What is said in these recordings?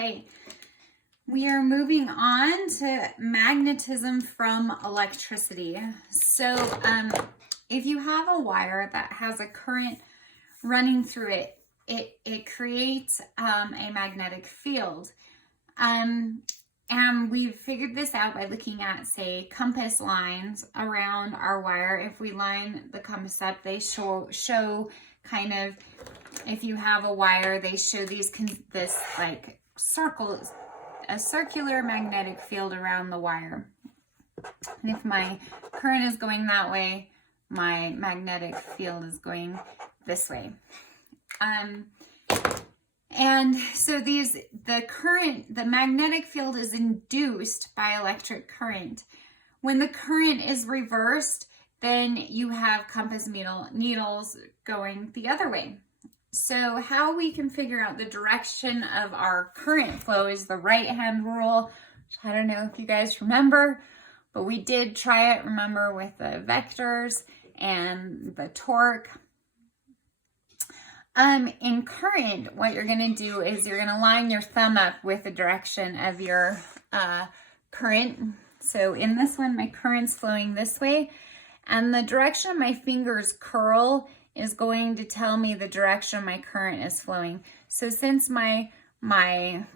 Okay, we are moving on to magnetism from electricity. So if you have a wire that has a current running through it, it creates a magnetic field. And we've figured this out by looking at, say, compass lines around our wire. If we line the compass up, they show kind of, if you have a wire, they show this like circles, a circular magnetic field around the wire. And if my current is going that way, my magnetic field is going this way. And so the magnetic field is induced by electric current. When the current is reversed, then you have compass needles going the other way. So how we can figure out the direction of our current flow is the right-hand rule. I don't know if you guys remember, but we did try it, remember, with the vectors and the torque. In current, what you're going to do is you're going to line your thumb up with the direction of your current. So in this one, my current's flowing this way, and the direction of my finger's curl is going to tell me the direction my current is flowing. So since my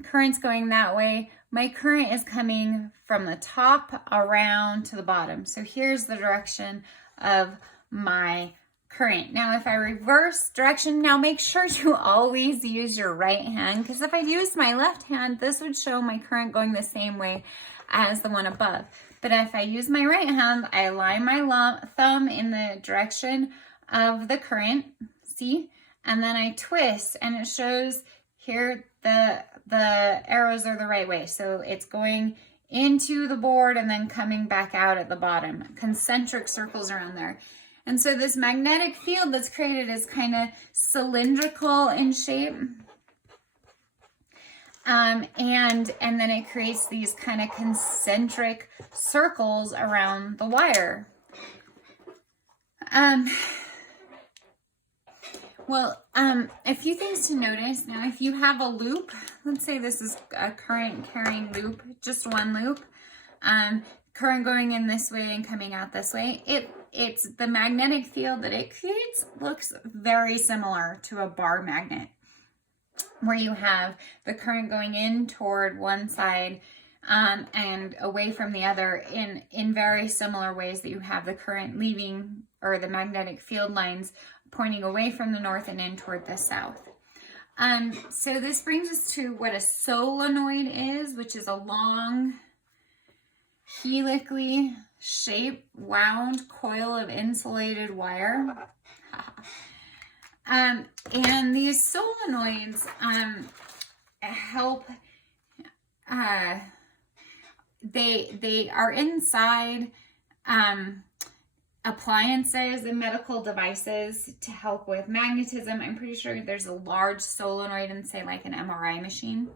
current's going that way, my current is coming from the top around to the bottom. So here's the direction of my current. Now, if I reverse direction, now make sure you always use your right hand, because if I use my left hand, this would show my current going the same way as the one above. But if I use my right hand, I line my thumb in the direction of the current, see? And then I twist, and it shows here the arrows are the right way. So it's going into the board and then coming back out at the bottom, concentric circles around there. And so this magnetic field that's created is kind of cylindrical in shape. And then it creates these kind of concentric circles around the wire. A few things to notice. Now, if you have a loop, let's say this is a current carrying loop, just one loop, current going in this way and coming out this way, it's the magnetic field that it creates looks very similar to a bar magnet, where you have the current going in toward one side and away from the other in very similar ways that you have the current leaving, or the magnetic field lines pointing away from the north and in toward the south. So this brings us to what a solenoid is, which is a long, helically shaped, wound coil of insulated wire. And these solenoids help, they are inside appliances and medical devices to help with magnetism. I'm pretty sure there's a large solenoid in, say, like an MRI machine.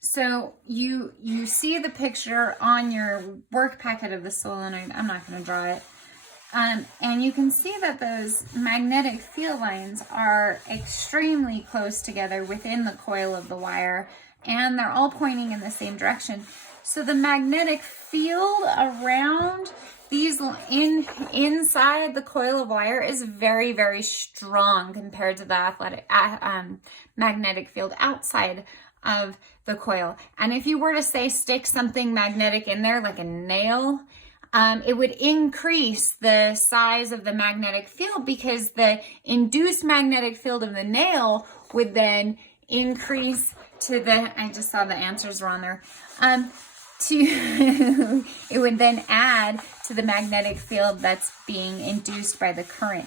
So you see the picture on your work packet of the solenoid. I'm not going to draw it. And you can see that those magnetic field lines are extremely close together within the coil of the wire, and they're all pointing in the same direction. So the magnetic field around these inside the coil of wire is very, very strong compared to the magnetic field outside of the coil. And if you were to say stick something magnetic in there, like a nail, it would increase the size of the magnetic field, because the induced magnetic field of the nail would then increase to I just saw the answers were on there, it would then add to the magnetic field that's being induced by the current.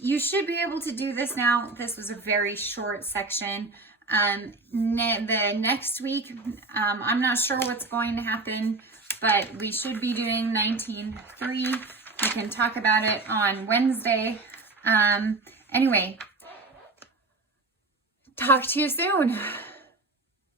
You should be able to do this now. This was a very short section. The next week, I'm not sure what's going to happen, but we should be doing 19.3. We can talk about it on Wednesday. Anyway, talk to you soon.